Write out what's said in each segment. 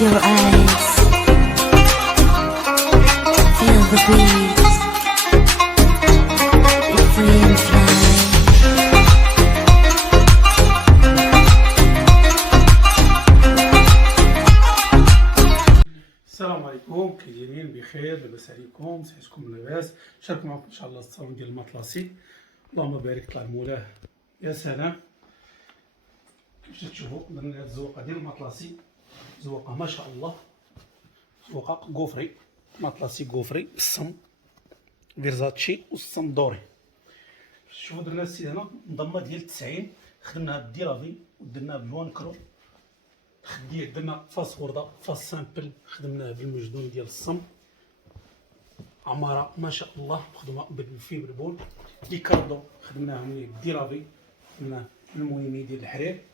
your eyes, feel the breeze, be free and fly. السلام عليكم، كي دايرين؟ بخير؟ لاباس عليكم؟ صحتكم لاباس؟ شارك معكم ان شاء الله الصالون ديال المطلسي. اللهم بارك، طلع مولاه يا سلام. كيف تشوفوا درنا هاد الزوقه ديال المطلسي، زوقه ما شاء الله، زوقه كوفري، مطلسي كوفري بالصم فيرزاتشي والصم دوري. شوفوا درنا السيد هنا منظمه ديال 90، خدمناها بالديرافي ودرناها بالوان كرو، خديات درنا فاس وردة فاس سامبل، خدمناه بالمجدون ديال الصم، عمارة ما شاء الله مخدومة بالفيبر بول. لي كاردو خدمناهم ليه بالديرافي، خدمناه بالمويمي ديال الحرير.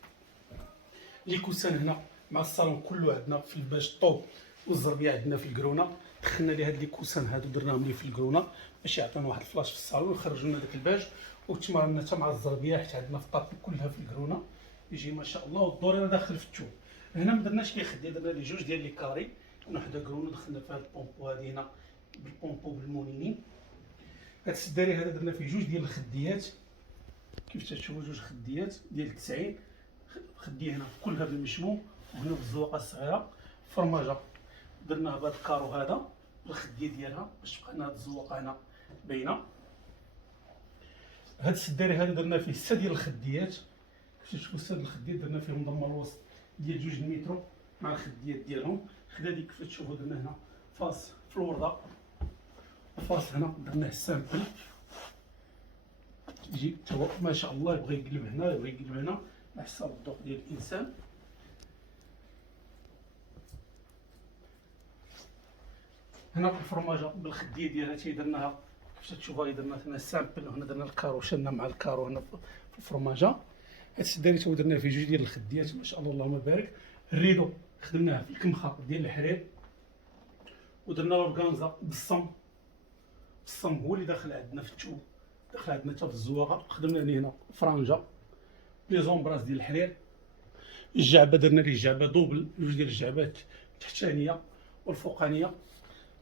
لي كوسان هنا مع الصالون كله عندنا في الباش طوب، والزربيه عندنا في الكرونه. دخلنا ليه هاد لي كوسان هادو درناهم ليه في الكرونه باش يعطينا واحد الفلاش في الصالون ويخرجوا لنا داك الباج. وتما حتى مع الزربيه حيت عندنا في الطابي كلها في الكرونه يجي ما شاء الله. والدور انا داخل في التوب. هنا ما درناش ليه خديه، درنا ليه جوج ديال لي كاري وحده كرونه، دخلنا في هاد البومبو هادي هنا بالبومبو بالمونيني. هاد السداري هذا درنا فيه جوج ديال الخديات، كيف تشوفوا جوج خديات ديال 90 خديه هنا كلها بالمشموم، وهنا بالزواقه الصغيره. فرماجه درناها بهذا الكارو هذا بالخديه ديالها باش تبقى لنا هاد الزواقه هنا باينه. هاد السداري هذا درنا فيه 6 ديال الخديات، كيف تشوفوا 6 ديال الخديات درنا فيهم ضمه الوسط ديال 2 المترو مع الخديات ديالهم. خدادي كيف تشوفوا درنا هنا فاس في الورده، وفاس هنا درناه سامبل يجي هو ما شاء الله. يبغي يقلب هنا يبغي يقلب هنا على حساب الذوق ديال الانسان. هنا الفرماجه بالخديه ديالها تي درناها كيف تشوفوا، درنا هنا السامبل وهنا درنا الكارو، شلنا مع الكارو هنا في الفرماجه. هاد السداري تو درنا فيه جوج ديال الخديات ما شاء الله اللهم بارك. الريدو خدمناه في الكمخه ديال الحرير، ودرنا الاورغانزا بالصم هو اللي داخل عندنا في التوب، داخل عندنا حتى في الزواقه. خدمنا ليه هنا فرانجه لي زومبراز ديال الحرير. الجعبه درنا ليه جعبه دوبل، جوج ديال الجعبات التحتانيه والفوقانيه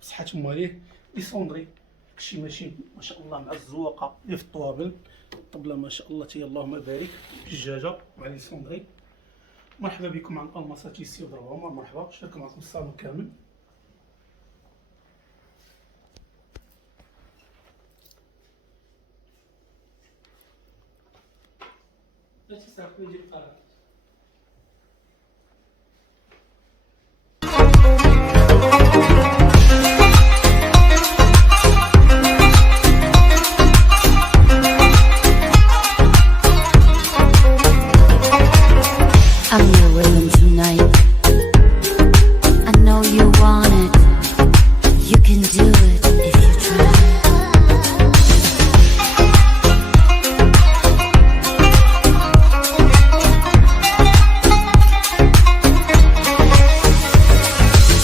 بصحه مواليه. لي سوندري داكشي ماشي ما شاء الله مع الزواقه اللي في الطوابل، الطبله ما شاء الله تي اللهم بارك، الدجاجه مع لي سوندري. مرحبا بكم عن الماساتي سي ضرب عمر، مرحبا. شارك معكم الصالون كامل. لا تسرقوا يجي القرار. I'm your rhythm tonight. I know you want it. You can do it.